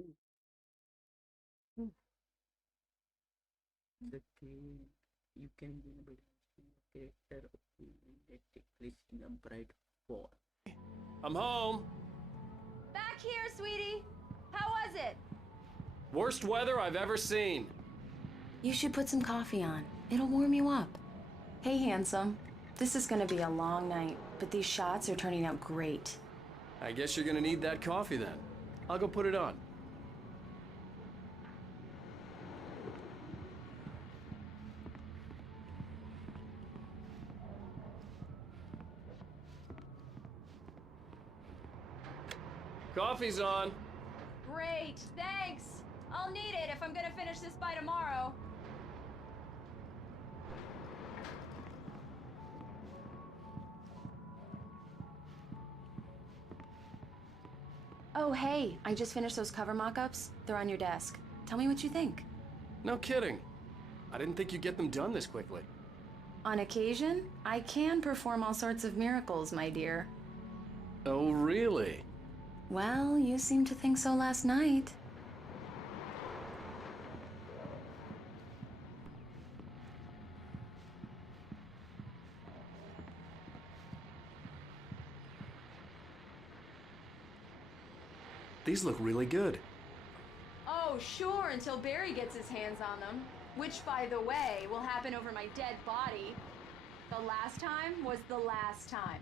Mm. The key you can be able to see a character of that take place in a bright fall. I'm home. Back here, sweetie. How was it? Worst weather I've ever seen. You should put some coffee on. It'll warm you up. Hey, handsome. This is gonna be a long night, but these shots are turning out great. I guess you're gonna need that coffee then. I'll go put it on. Coffee's on. Great, thanks. I'll need it if I'm gonna finish this by tomorrow. Oh, hey, I just finished those cover mock-ups. They're on your desk. Tell me what you think. No kidding. I didn't think you'd get them done this quickly. On occasion, I can perform all sorts of miracles, my dear. Oh, really? Well, you seemed to think so last night. These look really good. Oh, sure, until Barry gets his hands on them. Which, by the way, will happen over my dead body. The last time was the last time.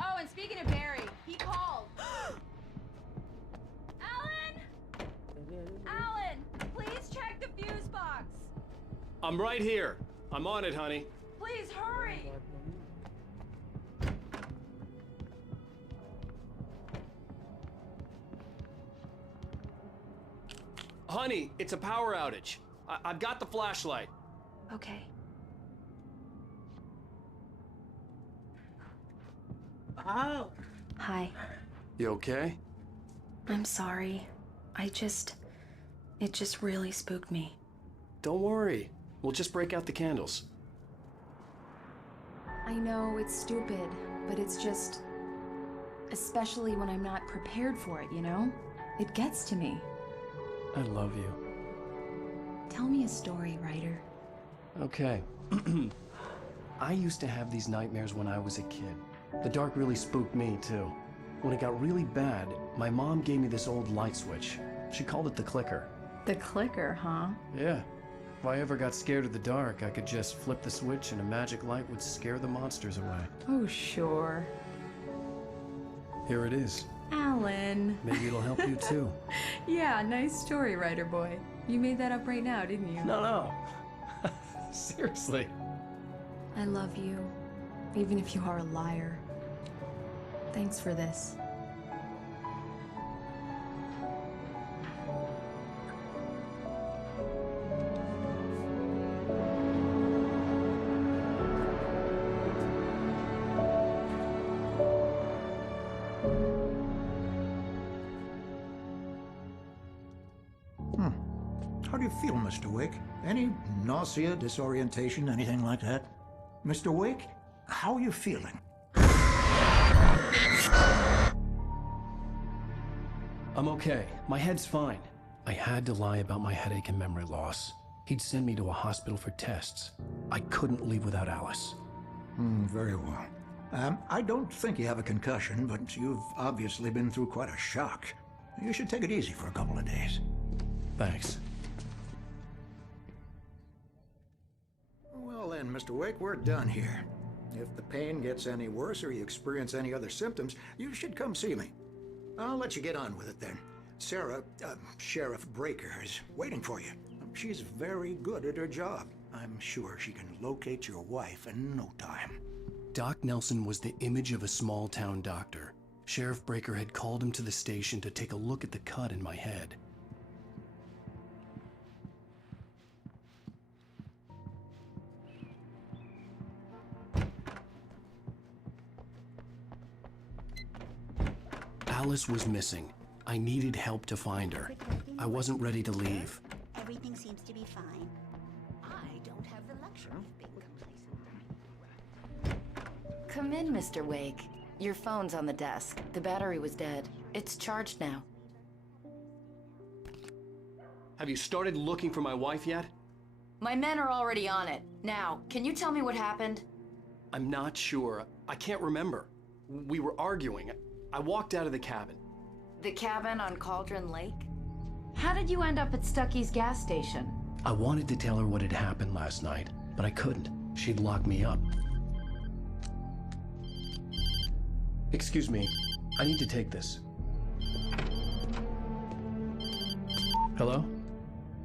Oh, and speaking of Barry, he called. Alan! Alan, please check the fuse box. I'm right here. I'm on it, honey. Please hurry. Honey, it's a power outage. I've got the flashlight. Okay. Oh! Hi. You okay? I'm sorry. It just really spooked me. Don't worry. We'll just break out the candles. I know it's stupid, but it's just... Especially when I'm not prepared for it, you know? It gets to me. I love you. Tell me a story, writer. Okay. I used to have these nightmares when I was a kid. The dark really spooked me, too. When it got really bad, my mom gave me this old light switch. She called it the clicker. The clicker, huh? Yeah. If I ever got scared of the dark, I could just flip the switch and a magic light would scare the monsters away. Oh, sure. Here it is. Alan. Maybe it'll help you, too. Yeah, nice story, writer boy. You made that up right now, didn't you? No. Seriously. I love you, even if you are a liar. Thanks for this. How do you feel, Mr. Wake? Any nausea, disorientation, anything like that? Mr. Wake, how are you feeling? I'm okay. My head's fine. I had to lie about my headache and memory loss. He'd send me to a hospital for tests. I couldn't leave without Alice. Very well. I don't think you have a concussion, but you've obviously been through quite a shock. You should take it easy for a couple of days. Thanks. Well then, Mr. Wake, we're done here. If the pain gets any worse or you experience any other symptoms, you should come see me. I'll let you get on with it then. Sarah, Sheriff Breaker, is waiting for you. She's very good at her job. I'm sure she can locate your wife in no time. Doc Nelson was the image of a small-town doctor. Sheriff Breaker had called him to the station to take a look at the cut in my head. Alice was missing. I needed help to find her. I wasn't ready to leave. Everything seems to be fine. I don't have the luxury of being complacent. Come in, Mr. Wake. Your phone's on the desk. The battery was dead. It's charged now. Have you started looking for my wife yet? My men are already on it. Now, can you tell me what happened? I'm not sure. I can't remember. We were arguing. I walked out of the cabin. The cabin on Cauldron Lake? How did you end up at Stucky's gas station? I wanted to tell her what had happened last night, but I couldn't. She'd lock me up. Excuse me. I need to take this. Hello?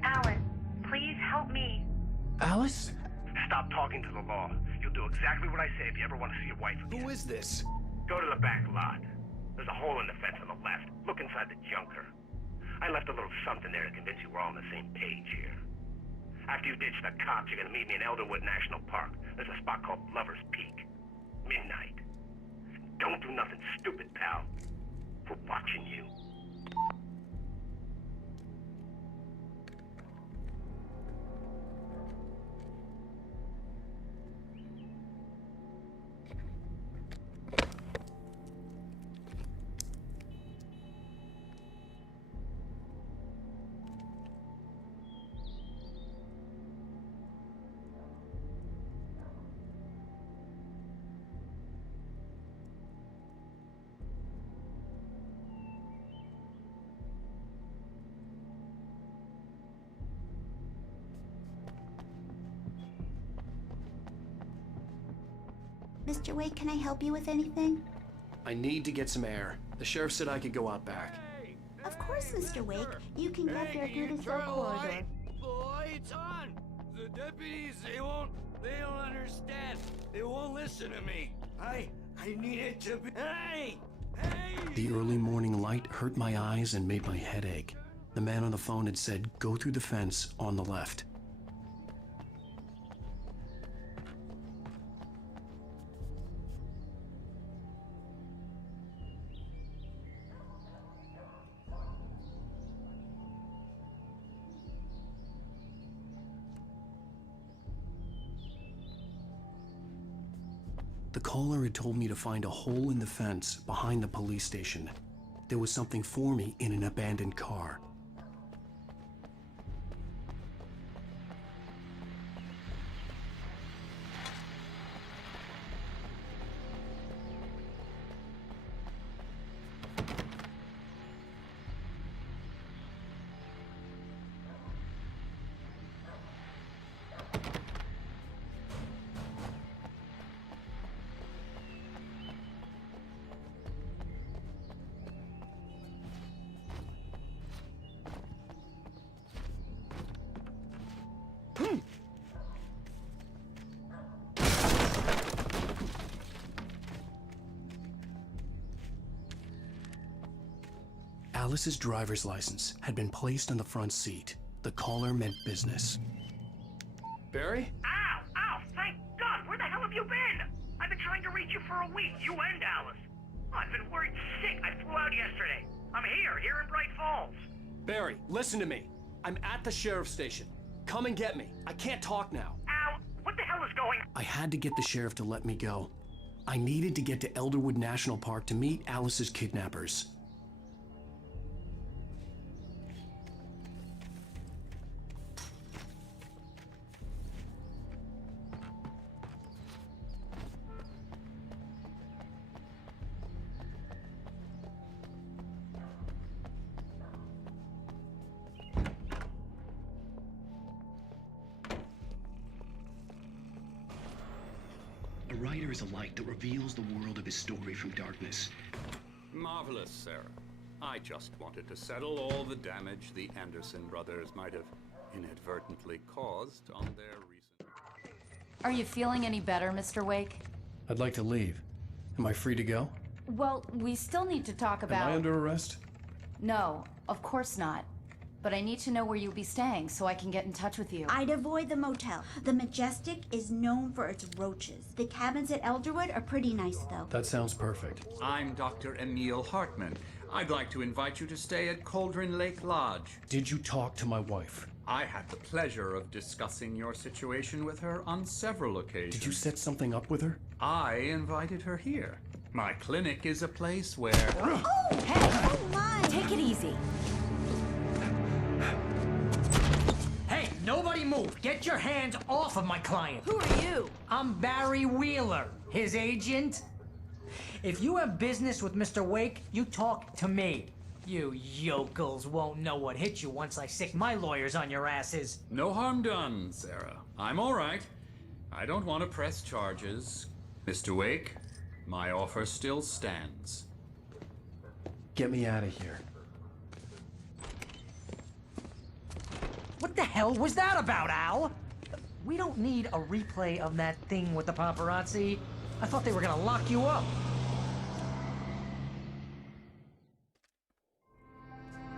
Alan, please help me. Alice? Stop talking to the law. You'll do exactly what I say if you ever want to see your wife again. Who is this? Go to the back lot. There's a hole in the fence on the left. Look inside the junker. I left a little something there to convince you we're all on the same page here. After you ditch the cops, you're gonna meet me in Elderwood National Park. There's a spot called Lover's Peak. Midnight. Don't do nothing stupid, pal. We're watching you. Mr. Wake, can I help you with anything? I need to get some air. The sheriff said I could go out back. Of course, Mr. Wake. You can get there through the cell corridor. The light's on! The deputies, they don't understand. They won't listen to me. I need it to be... Hey! The early morning light hurt my eyes and made my head ache. The man on the phone had said, go through the fence on the left. The caller had told me to find a hole in the fence behind the police station. There was something for me in an abandoned car. Alice's driver's license had been placed on the front seat. The caller meant business. Barry? Ow! Ow! Thank God! Where the hell have you been? I've been trying to reach you for a week, you and Alice. I've been worried sick. I flew out yesterday. I'm here in Bright Falls. Barry, listen to me. I'm at the sheriff's station. Come and get me. I can't talk now. Ow! What the hell is going on? I had to get the sheriff to let me go. I needed to get to Elderwood National Park to meet Alice's kidnappers. A writer is a light that reveals the world of his story from darkness. Marvelous, Sarah. I just wanted to settle all the damage the Anderson brothers might have inadvertently caused on their recent... Are you feeling any better, Mr. Wake? I'd like to leave. Am I free to go? Well, we still need to talk about... Am I under arrest? No, of course not. But I need to know where you'll be staying so I can get in touch with you. I'd avoid the motel. The Majestic is known for its roaches. The cabins at Elderwood are pretty nice, though. That sounds perfect. I'm Dr. Emil Hartman. I'd like to invite you to stay at Cauldron Lake Lodge. Did you talk to my wife? I had the pleasure of discussing your situation with her on several occasions. Did you set something up with her? I invited her here. My clinic is a place where... Oh! Hey! Oh, my! Take it easy. move! Get your hands off of my client! Who are you? I'm Barry Wheeler, his agent. If you have business with Mr. Wake, you talk to me. You yokels won't know what hit you once I sick my lawyers on your asses. No harm done, Sarah. I'm all right. I don't want to press charges. Mr. Wake, my offer still stands. Get me out of here. What the hell was that about, Al? We don't need a replay of that thing with the paparazzi. I thought they were gonna lock you up.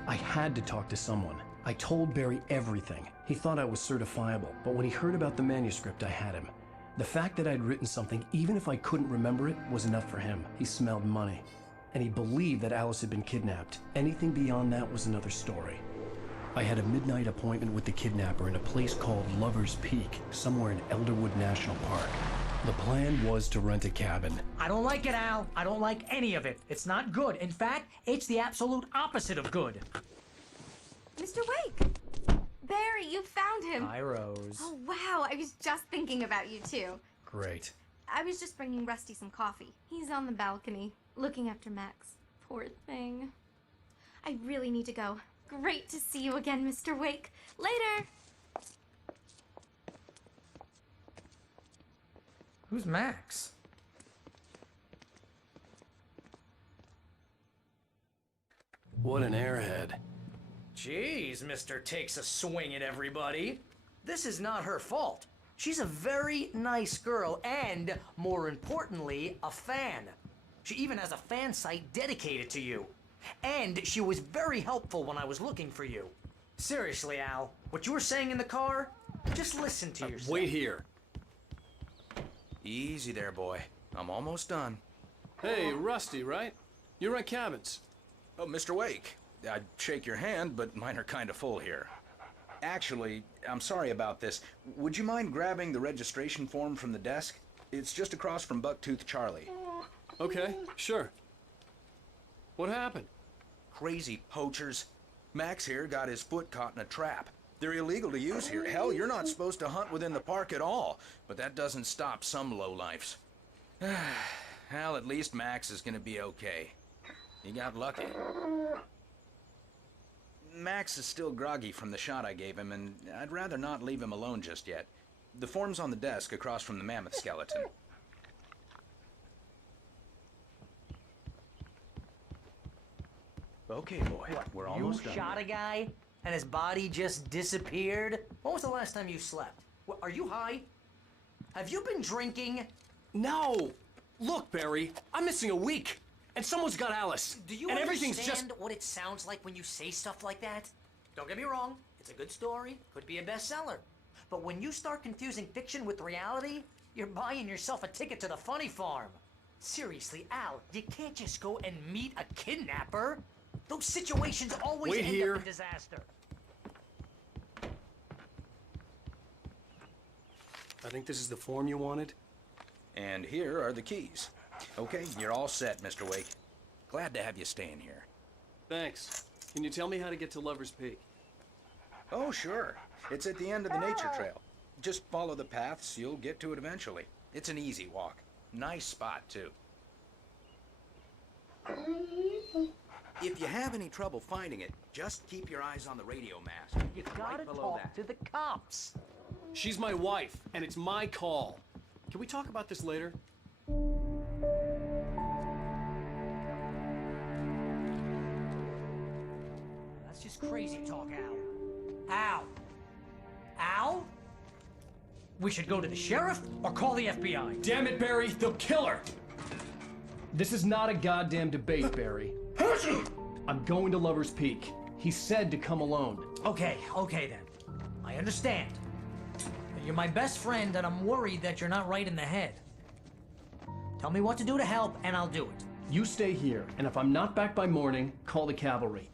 I had to talk to someone. I told Barry everything. He thought I was certifiable, but when he heard about the manuscript, I had him. The fact that I'd written something, even if I couldn't remember it, was enough for him. He smelled money. And he believed that Alice had been kidnapped. Anything beyond that was another story. I had a midnight appointment with the kidnapper in a place called Lover's Peak, somewhere in Elderwood National Park. The plan was to rent a cabin. I don't like it, Al. I don't like any of it. It's not good. In fact, it's the absolute opposite of good. Mr. Wake! Barry, you found him! Hi, Rose. Oh, wow, I was just thinking about you, too. Great. I was just bringing Rusty some coffee. He's on the balcony, looking after Max. Poor thing. I really need to go. Great to see you again, Mr. Wake. Later! Who's Max? What an airhead. Jeez, Mr. Takes a swing at everybody. This is not her fault. She's a very nice girl and, more importantly, a fan. She even has a fan site dedicated to you. And she was very helpful when I was looking for you. Seriously, Al, what you were saying in the car, just listen to yourself. Wait here. Easy there, boy. I'm almost done. Hey, Rusty, right? You rent cabins. Oh, Mr. Wake. I'd shake your hand, but mine are kind of full here. Actually, I'm sorry about this. Would you mind grabbing the registration form from the desk? It's just across from Bucktooth Charlie. Okay, sure. What happened? Crazy poachers. Max here got his foot caught in a trap. They're illegal to use here. Hell, you're not supposed to hunt within the park at all. But that doesn't stop some lowlifes. Well, at least Max is gonna be okay. He got lucky. Max is still groggy from the shot I gave him, and I'd rather not leave him alone just yet. The form's on the desk across from the mammoth skeleton. Okay, boy, we're almost done. You shot a guy, and his body just disappeared? When was the last time you slept? What, are you high? Have you been drinking? No! Look, Barry, I'm missing a week, and someone's got Alice. Do you and understand everything's just... what it sounds like when you say stuff like that? Don't get me wrong, it's a good story, could be a bestseller. But when you start confusing fiction with reality, you're buying yourself a ticket to the funny farm. Seriously, Al, you can't just go and meet a kidnapper. Those situations always end up in disaster. I think this is the form you wanted. And here are the keys. Okay, you're all set, Mr. Wake. Glad to have you staying here. Thanks. Can you tell me how to get to Lover's Peak? Oh, sure. It's at the end of the nature trail. Just follow the paths, you'll get to it eventually. It's an easy walk. Nice spot, too. If you have any trouble finding it, just keep your eyes on the radio mast. You It's gotta right below talk that. to the cops. She's my wife, and it's my call. Can we talk about this later? That's just crazy talk, Al. Al? Al? We should go to the sheriff or call the FBI. Damn it, Barry, they'll kill her! This is not a goddamn debate, Barry. I'm going to Lover's Peak. He said to come alone. Okay then. I understand. You're my best friend, and I'm worried that you're not right in the head. Tell me what to do to help, and I'll do it. You stay here, and if I'm not back by morning, call the cavalry.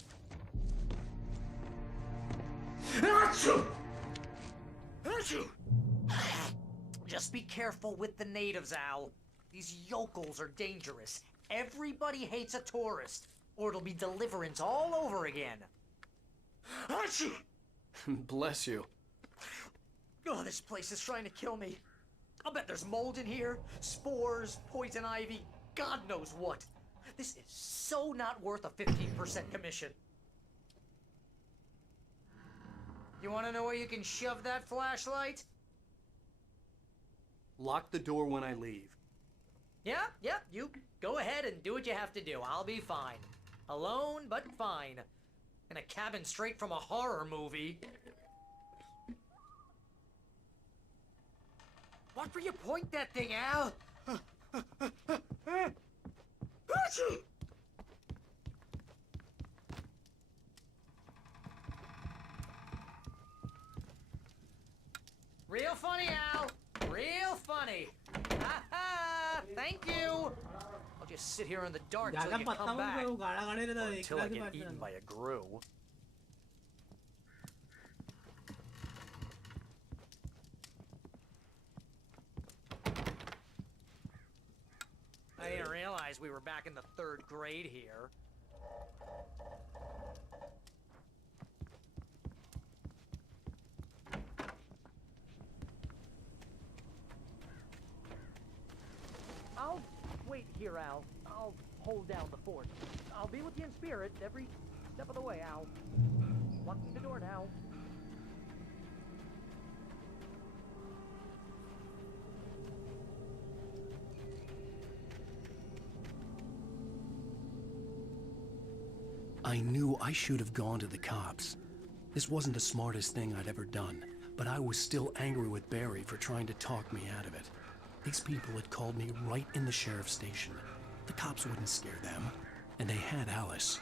Just be careful with the natives, Al. These yokels are dangerous. Everybody hates a tourist, or it'll be deliverance all over again. Bless you. Oh, this place is trying to kill me. I'll bet there's mold in here, spores, poison ivy, God knows what. This is so not worth a 15% commission. You want to know where you can shove that flashlight? Lock the door when I leave. Yeah, you go ahead and do what you have to do. I'll be fine. Alone, but fine. In a cabin straight from a horror movie. Watch where you point that thing, Al! Real funny, Al! Real funny! Ha ha! Thank you! I'll just sit here in the dark till you come back. Or until I get eaten by a grue. I didn't realize we were back in the 3rd grade here. I'll wait here, Al. I'll hold down the fort. I'll be with you in spirit every step of the way, Al. Locking the door now. I knew I should have gone to the cops. This wasn't the smartest thing I'd ever done, but I was still angry with Barry for trying to talk me out of it. These people had called me right in the sheriff's station. The cops wouldn't scare them, and they had Alice.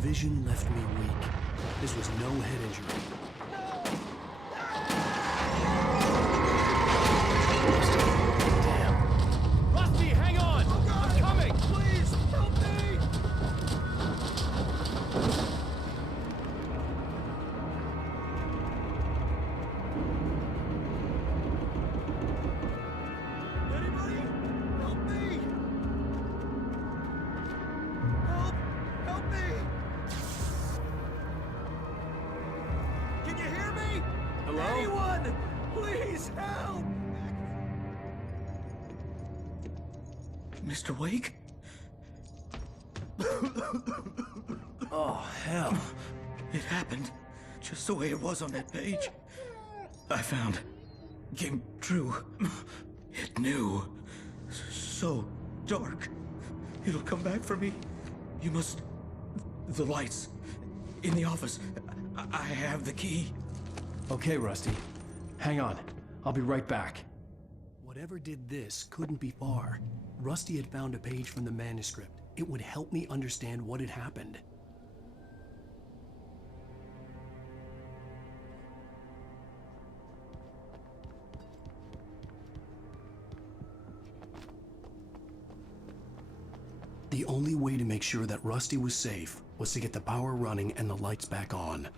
Vision left me weak. This was no head injury. Damn. Rusty, hang on! I'm coming! Please, help me! Anybody? Help me! Help me! Can you hear me? Hello? Anyone! Please help! Mr. Wake? Oh, hell. It happened just the way it was on that page. I found. Came true. It knew. So dark. It'll come back for me. You must. The lights. In the office. I have the key. Okay, Rusty. Hang on. I'll be right back. Whatever did this couldn't be far. Rusty had found a page from the manuscript. It would help me understand what had happened. The only way to make sure that Rusty was safe was to get the power running and the lights back on.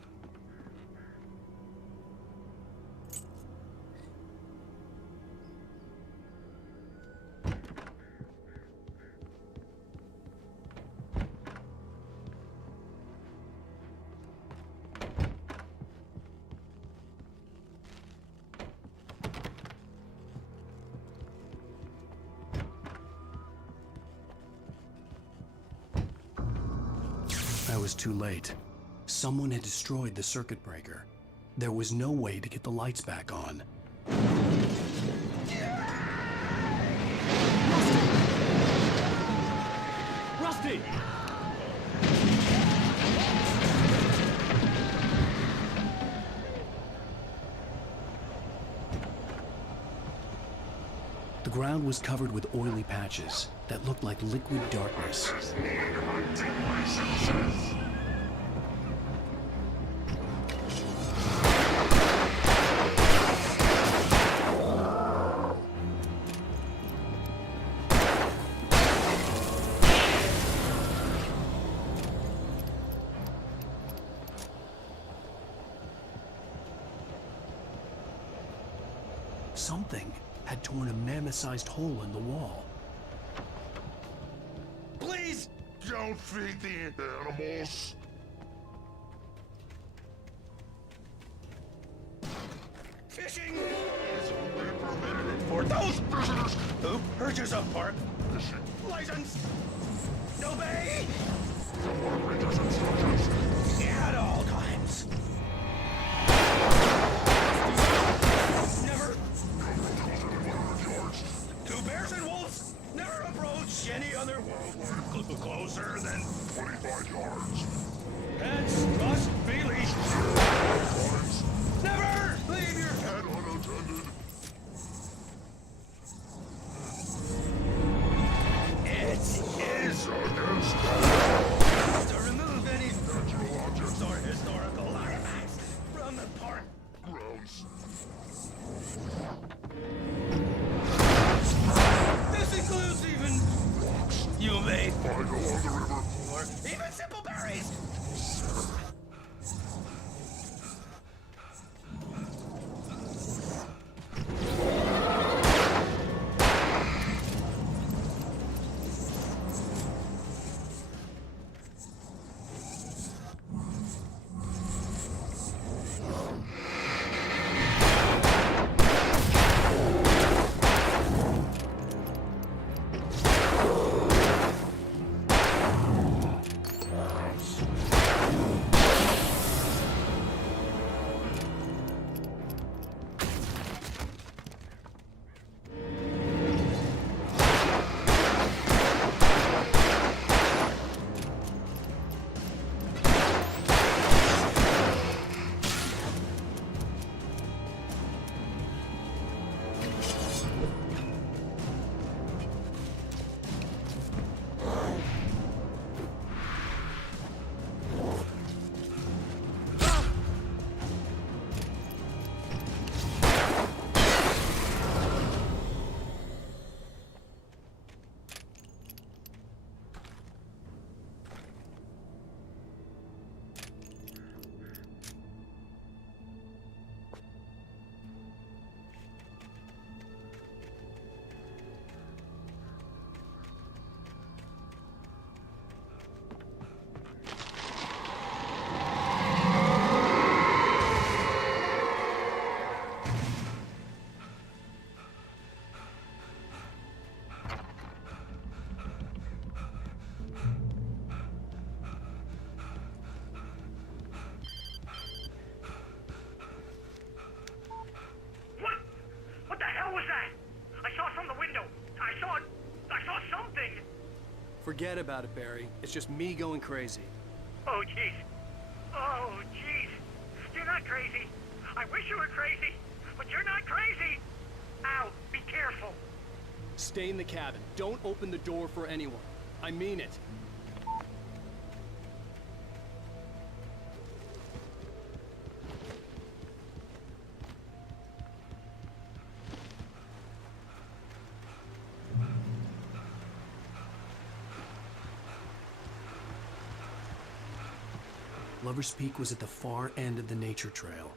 I was too late. Someone had destroyed the circuit breaker. There was no way to get the lights back on. Rusty! The ground was covered with oily patches that looked like liquid darkness. Something had torn a mammoth-sized hole in the wall. Please don't feed the animals. Fishing is only permitted for those visitors who purchase a park fishing license. Obey at all times. Never. Do bears and wolves never approach any other wildlife closer than 25 yards. Pets must be leashed. Never leave your pet unattended. It is against the law to remove any natural objects or historical artifacts from the park grounds. This includes even rocks you may find along the river, or even simple berries. Forget about it, Barry. It's just me going crazy. Oh, jeez. Oh, jeez. You're not crazy. I wish you were crazy, but you're not crazy. Ow, be careful. Stay in the cabin. Don't open the door for anyone. I mean it. Lover's Peak was at the far end of the nature trail.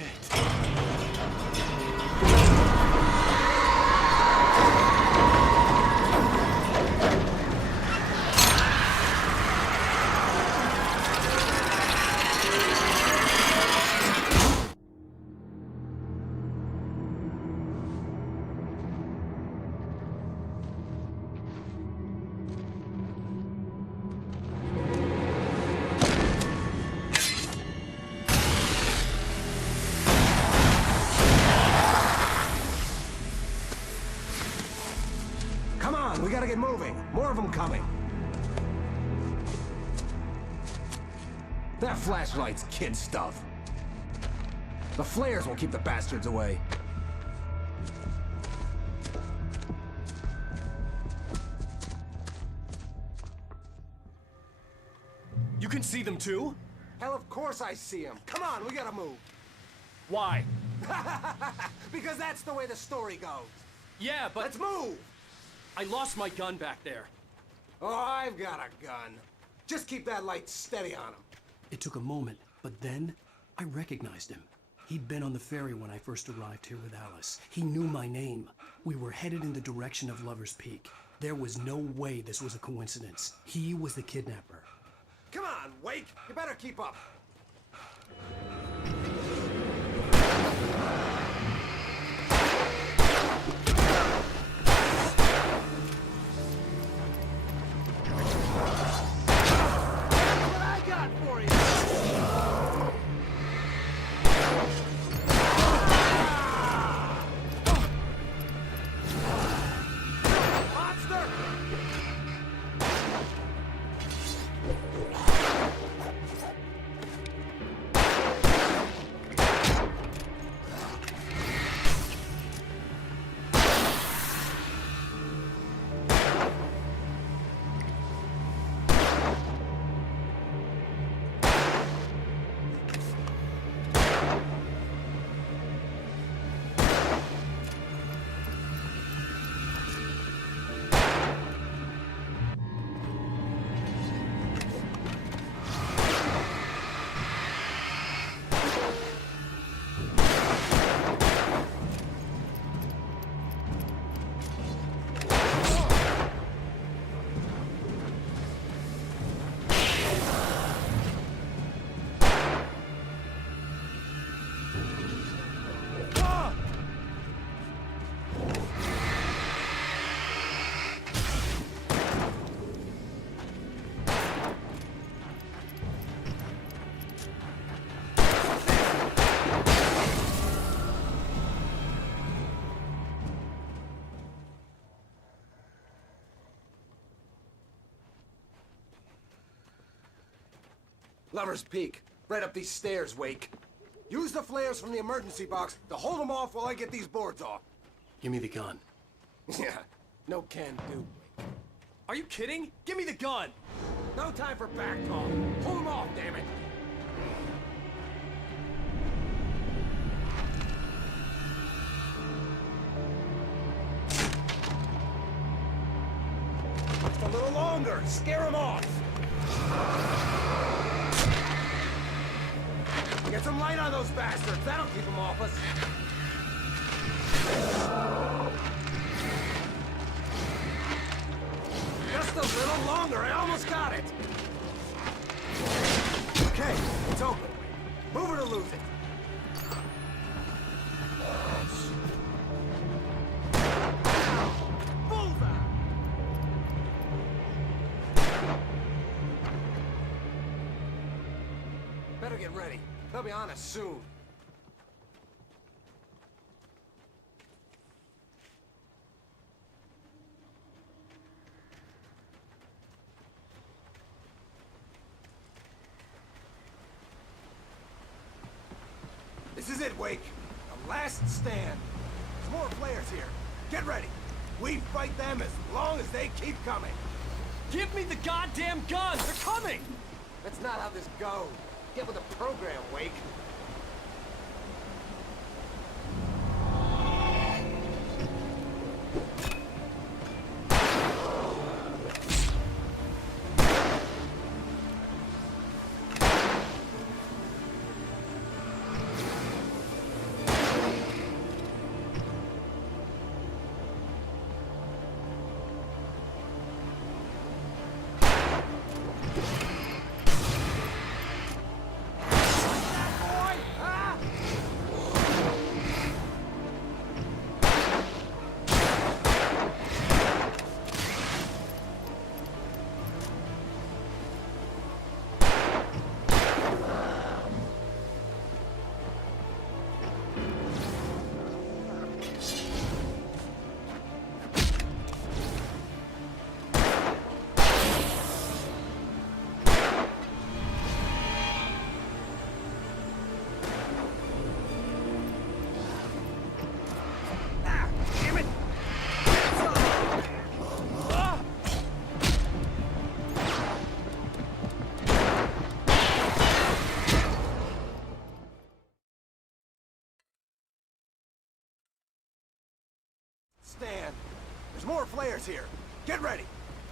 Shit. Come on, we gotta get moving. More of them coming. That flashlight's kid stuff. The flares will keep the bastards away. You can see them too? Hell, of course I see them. Come on, we gotta move. Why? Because that's the way the story goes. Yeah, but... Let's move! I lost my gun back there. Oh, I've got a gun. Just keep that light steady on him. It took a moment, but then I recognized him. He'd been on the ferry when I first arrived here with Alice. He knew my name. We were headed in the direction of Lover's Peak. There was no way this was a coincidence. He was the kidnapper. Come on, Wake! You better keep up. What I got for you? Monster! Lover's Peak. Right up these stairs, Wake. Use the flares from the emergency box to hold them off while I get these boards off. Give me the gun. Yeah, no can do, Wake. Are you kidding? Give me the gun! No time for back talk. Pull them off, damn it! Just a little longer. Scare them off. Get some light on those bastards. That'll keep them off us. Just a little longer. I almost got it. Okay, it's open. Move it or lose it. Bullseye! Better get ready. They'll be on us soon. This is it, Wake. The last stand. There's more players here. Get ready. We fight them as long as they keep coming. Give me the goddamn gun! They're coming! That's not how this goes. Get with the program, Wake. stand. There's more flares here. Get ready.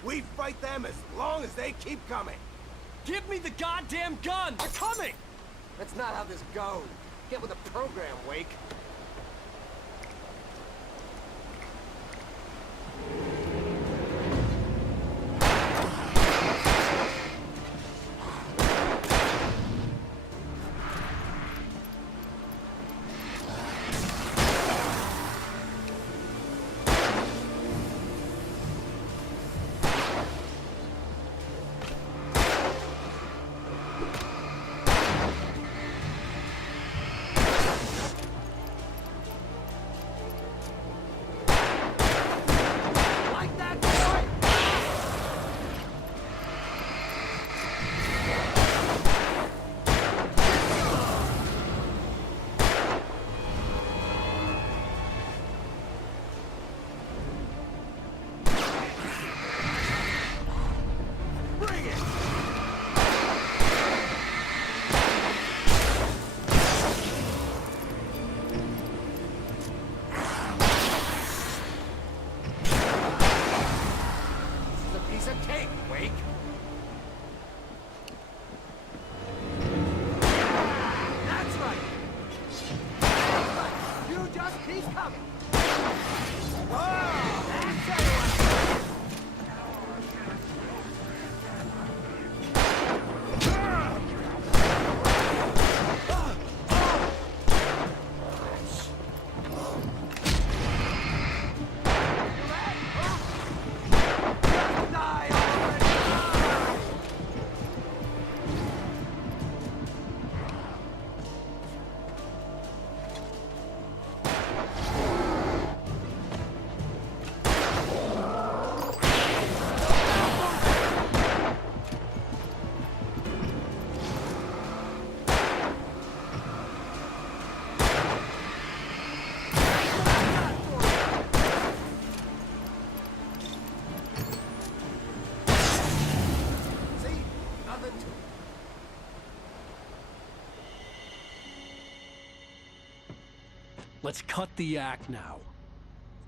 We fight them as long as they keep coming. Give me the goddamn gun! They're coming! That's not how this goes. Get with the program, Wake. Let's cut the act now.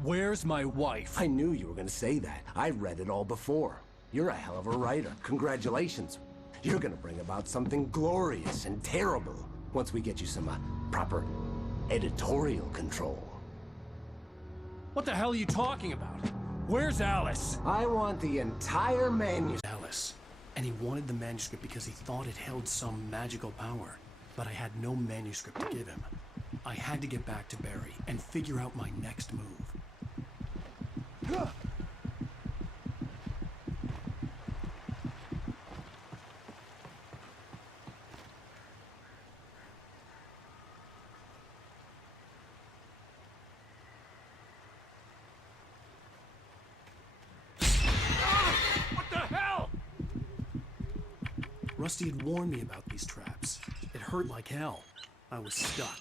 Where's my wife? I knew you were gonna say that. I read it all before. You're a hell of a writer. Congratulations. You're gonna bring about something glorious and terrible once we get you some proper editorial control. What the hell are you talking about? Where's Alice? I want the entire manuscript. Alice. And he wanted the manuscript because he thought it held some magical power. But I had no manuscript to give him. I had to get back to Barry and figure out my next move. What the hell? Rusty had warned me about these traps. It hurt like hell. I was stuck.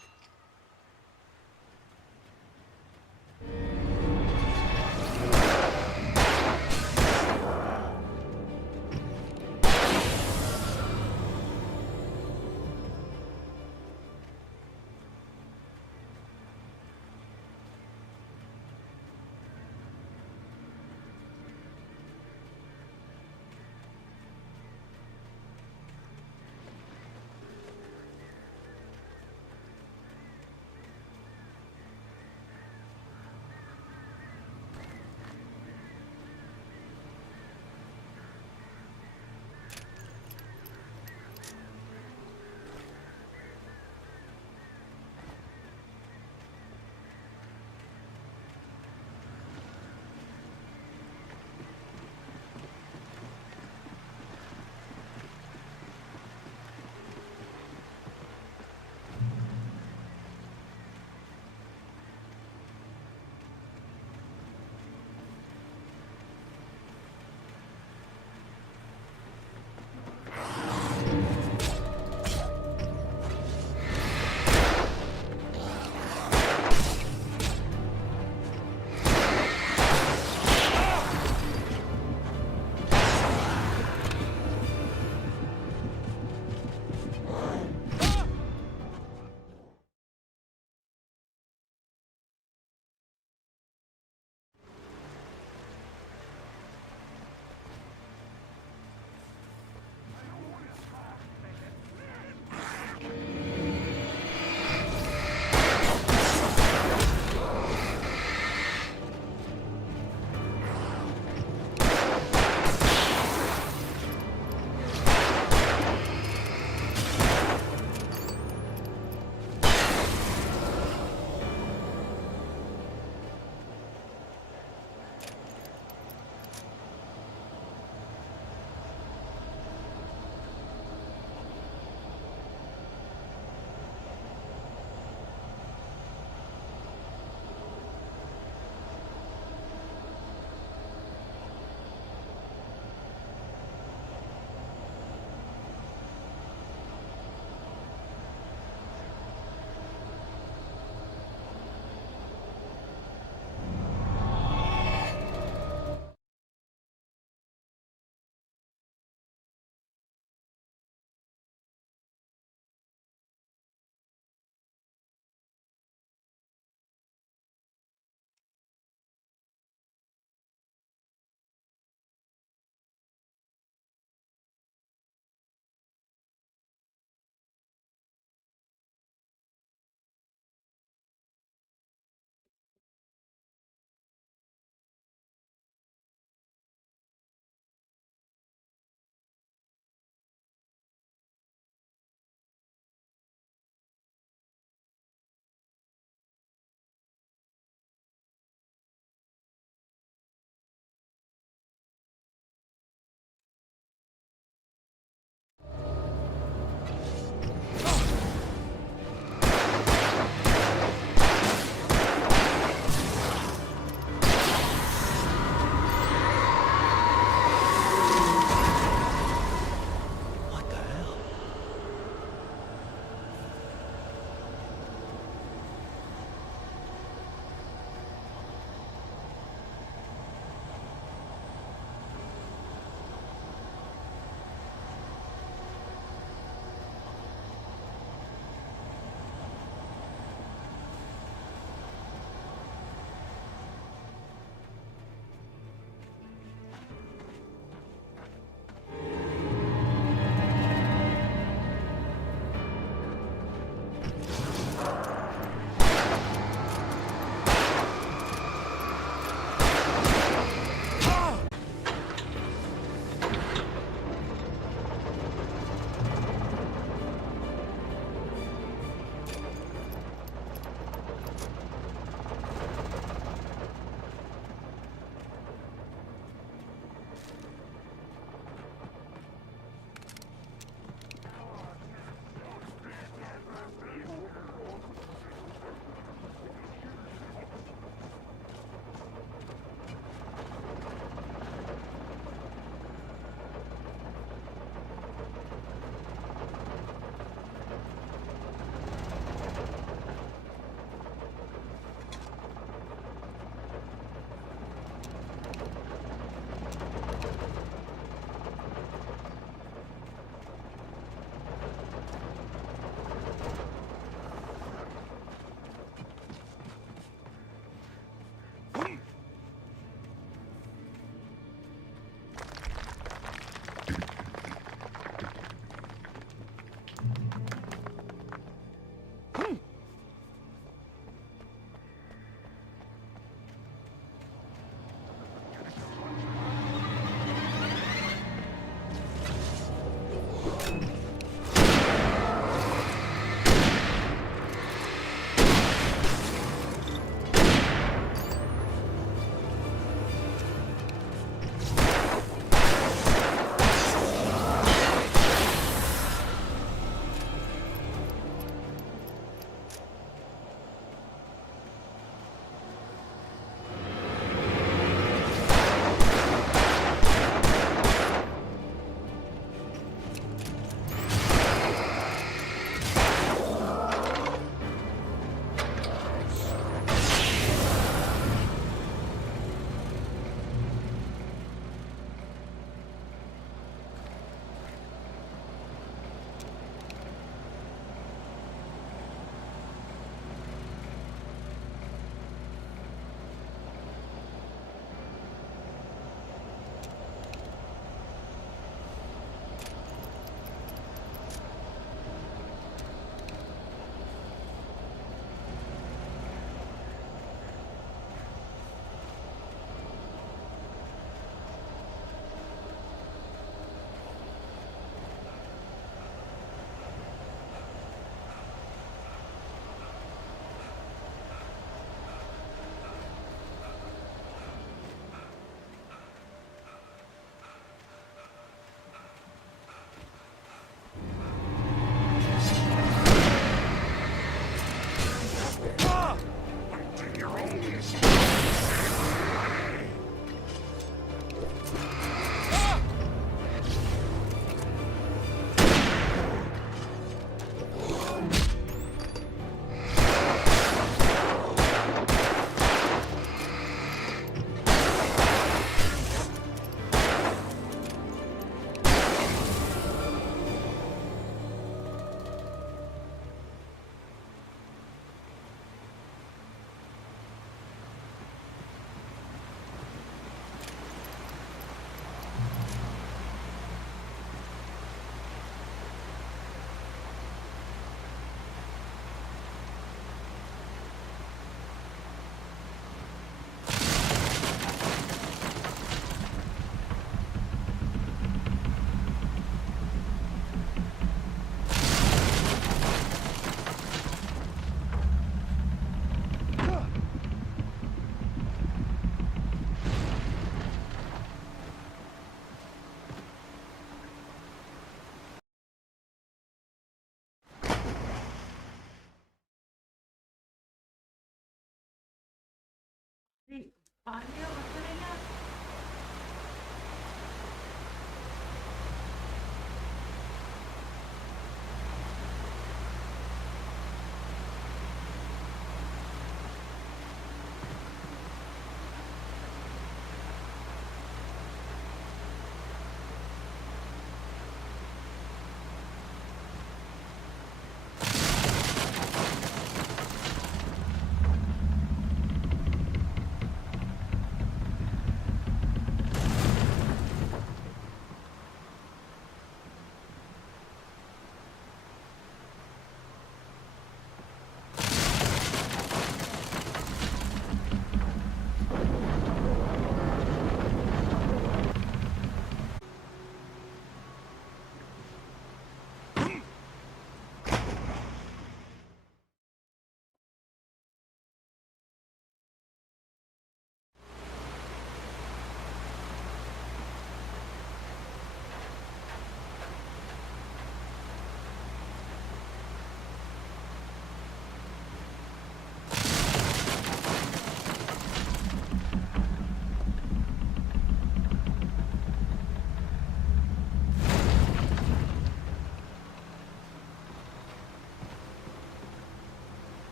Sí, vaya, ya.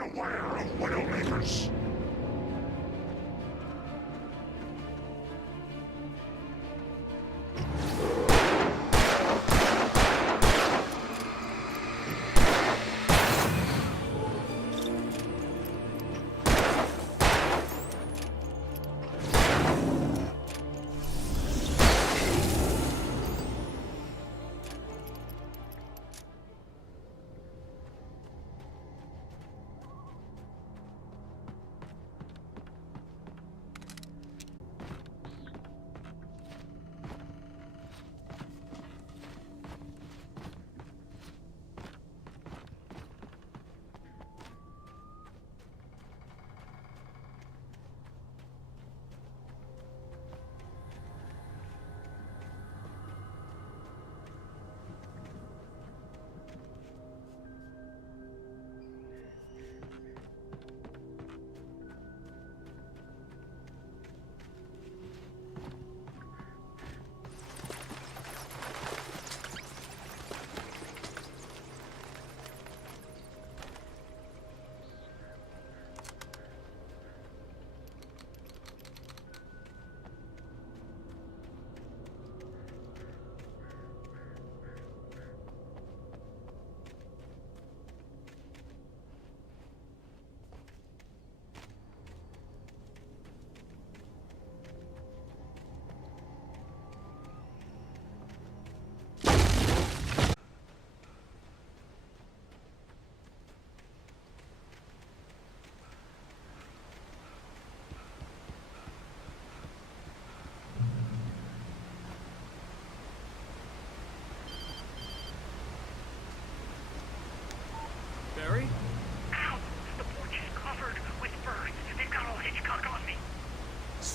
Beware of Widowmakers!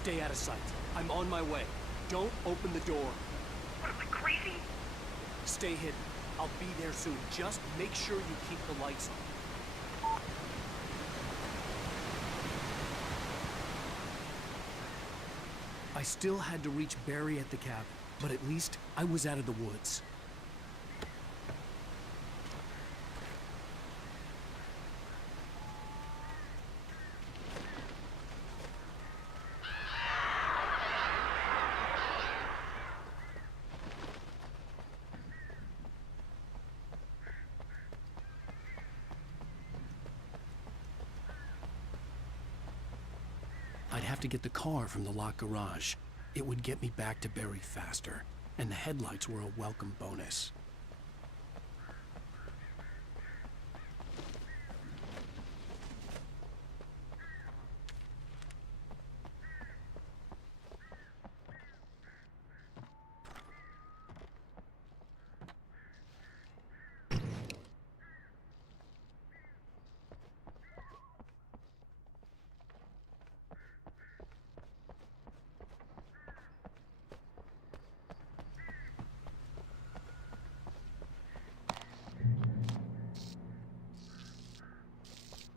Stay out of sight. I'm on my way. Don't open the door. What am I, crazy? Stay hidden. I'll be there soon. Just make sure you keep the lights on. I still had to reach Barry at the cabin, but at least I was out of the woods. I'd have to get the car from the locked garage. It would get me back to Barry faster, and the headlights were a welcome bonus.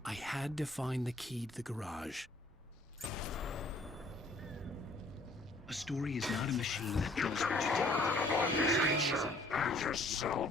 I had to find the key to the garage. A story is not a machine that does what you tell it. And yourself.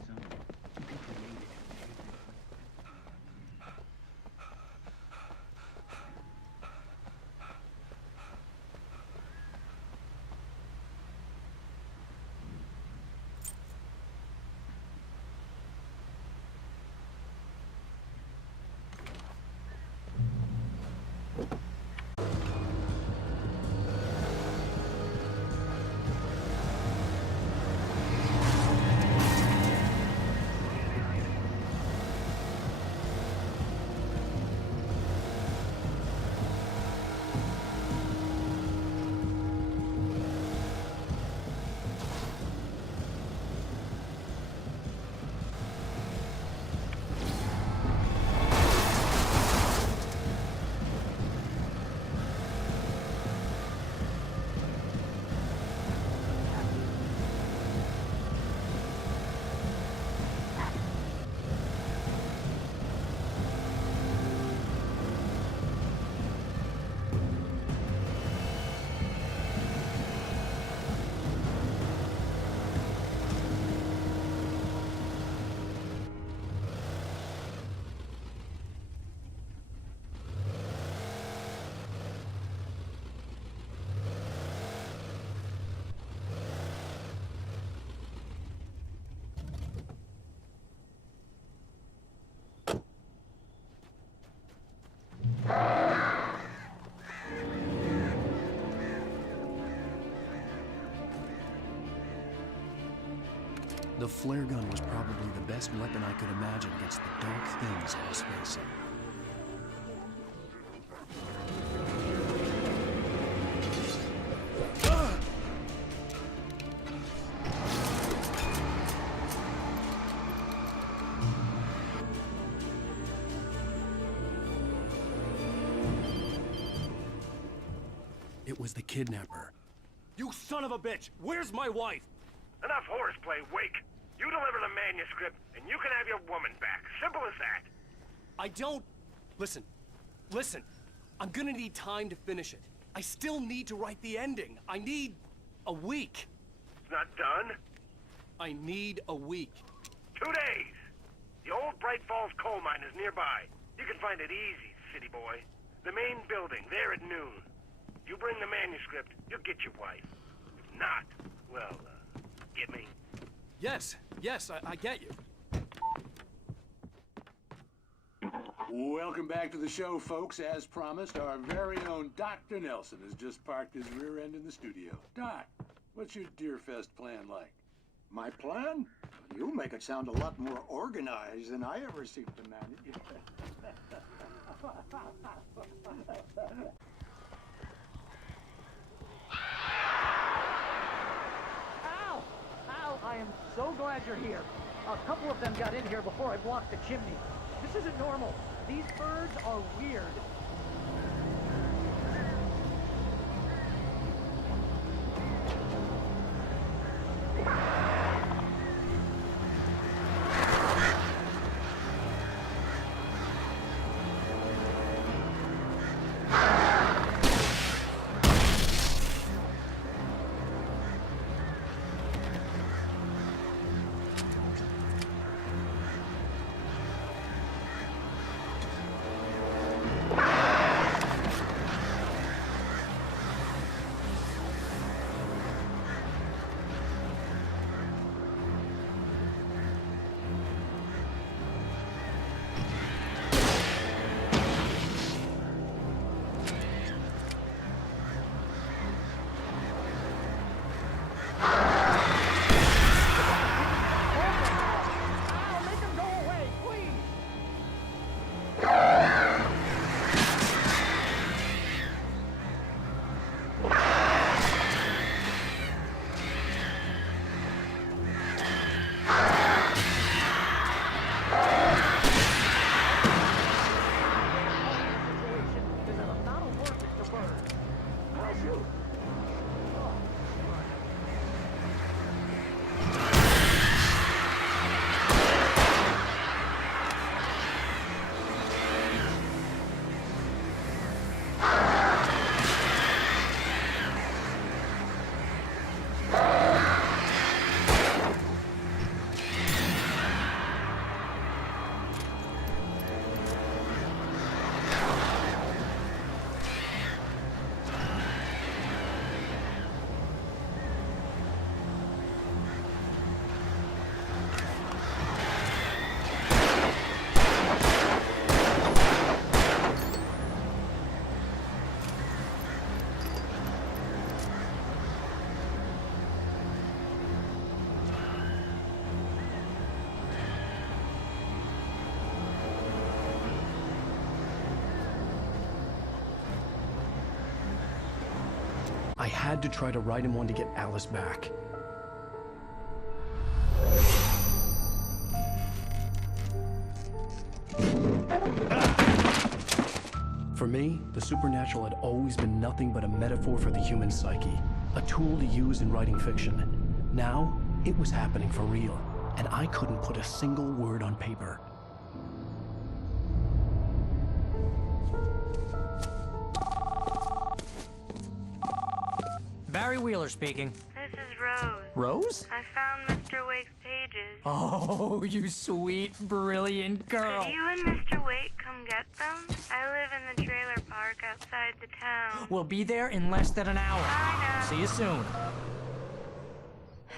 The flare gun was probably the best weapon I could imagine against the dark things I was facing. It was the kidnapper. You son of a bitch! Where's my wife? Enough horseplay, Wake. You deliver the manuscript, and you can have your woman back. Simple as that. I don't... Listen. Listen. I'm gonna need time to finish it. I still need to write the ending. I need a week. It's not done? I need a week. 2 days. The old Bright Falls coal mine is nearby. You can find it easy, city boy. The main building, there at noon. You bring the manuscript, you'll get your wife. If not, well, get me? Yes, I get you. Welcome back to the show, folks. As promised, our very own Dr. Nelson has just parked his rear end in the studio. Doc, what's your Deerfest plan like? My plan? You make it sound a lot more organized than I ever seem to manage. Ow! Ow! I am so glad you're here. A couple of them got in here before I blocked the chimney. This isn't normal. These birds are weird. I had to try to write him one to get Alice back. For me, the supernatural had always been nothing but a metaphor for the human psyche, a tool to use in writing fiction. Now, it was happening for real, and I couldn't put a single word on paper. Barry Wheeler speaking. This is Rose. Rose? I found Mr. Wake's pages. Oh, you sweet, brilliant girl. Could you and Mr. Wake come get them? I live in the trailer park outside the town. We'll be there in less than an hour. Bye now. See you soon.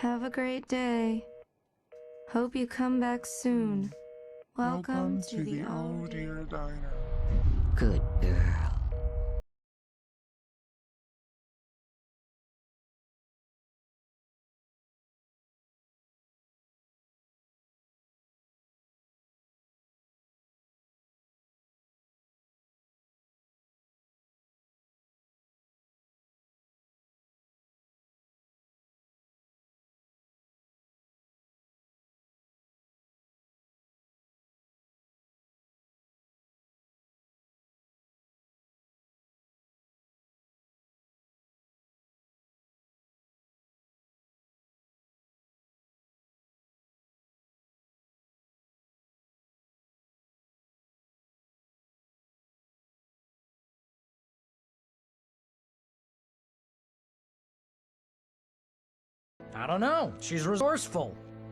Have a great day. Hope you come back soon. Welcome to the Oh Dear Diner. Good girl. I don't know. She's resourceful.